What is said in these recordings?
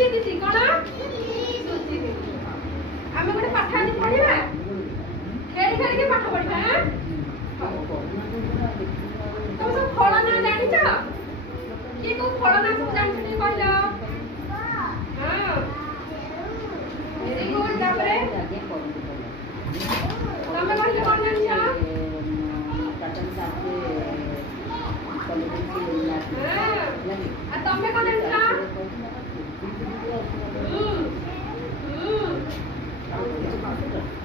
दीदी कौन सुजी दीदी आम गोटे पाठ आज पढ़ा खेल खेल के पाठ पढ़ा तुम सब फल ना जानी किए कौ फल ना सब जानी कहल हाँ वेरी गुड तापरे तमे कहले कौन जानी तमे कौन जानी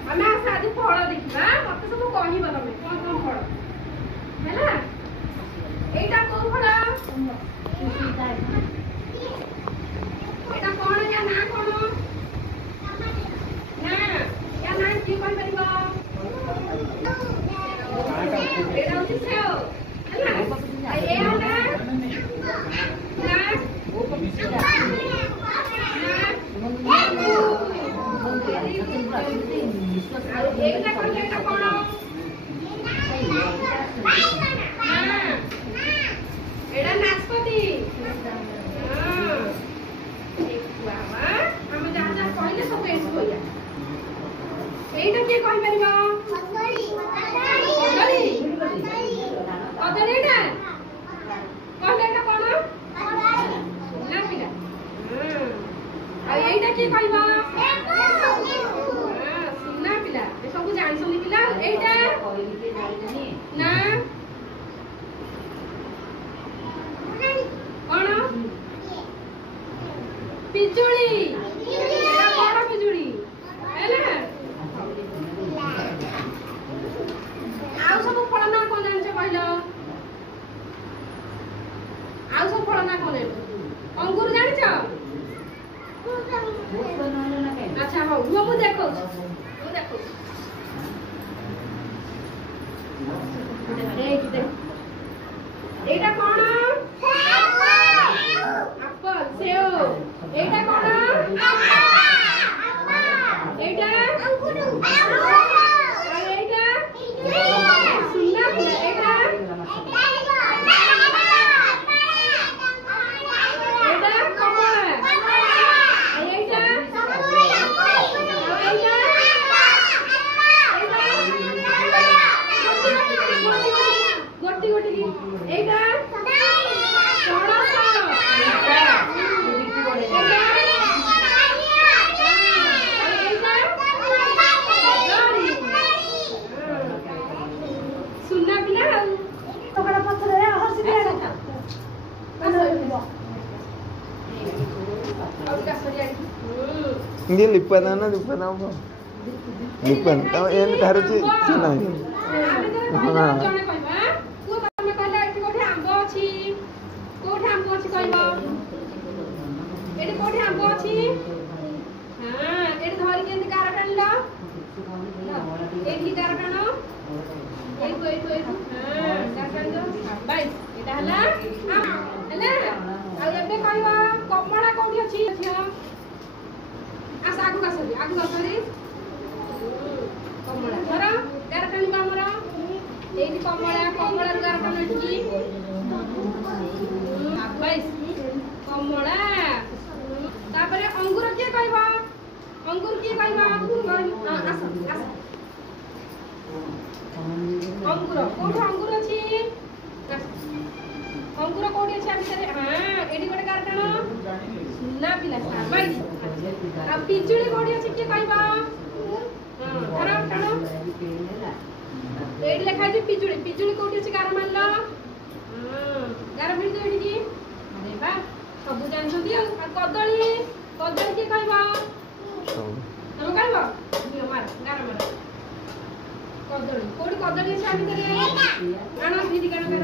आम आज आज फल देखा मत सब कहब तमें कौन कौन फल है एटा कौ फल एटा कौन या ना कौन ना या ना की कहि परिबा एटा होची सेव है ना ए आना ना वो एटा कौन एटा कौन एटा नाशपाती हां एक बाबा हम जहां जहां कहले सब एस होया एटा के कहि परिबा कदली कदली ना कहले एटा कोन ना पिला आ एटा के कहबा सुना पिला ए सब जान सुनी पिला एटा ना कौन पिजुली बड़ा पिजुली है ना आउ सब फल ना कौन जान कहल आउ सब फल ना कौन अंगूर जान अच्छा हाँ वो देखो एटा कौन एप्पल सेव एटा कौन एटा अंगूर एटा सुना एटा एटा कमला एटा गोटी गोटी एटा सुनना पिला बड़ा पत्थर है हंस दे ini lipat apa lipat kalau yang harus sana कमला कौटी अच्छी आगु कसरी कमला मर गारटाणी मर ये कमला कमला गारटाणी एठी कमला तापरे अंगूर के कहबा अंगूर के कहबा आस आस अंगूर कोठ अंगूर अछि अंगूर कोठी अछि आबिसरे हां एडी गोटे गारटाण ना पिला साबाई आ पिजुली कोठी अछि के कहबा हां खराब टाण एडी लेखा जे पिजुली पिजुली कोठी अछि गार मानलो हां गार भिड़ दे एडी की अरे बा सब जान छथि आ कदली कदली के कहबा हम कहबा मार गार मार कदली कोठी कदली अछि आबिसरे आना दीदी काण कर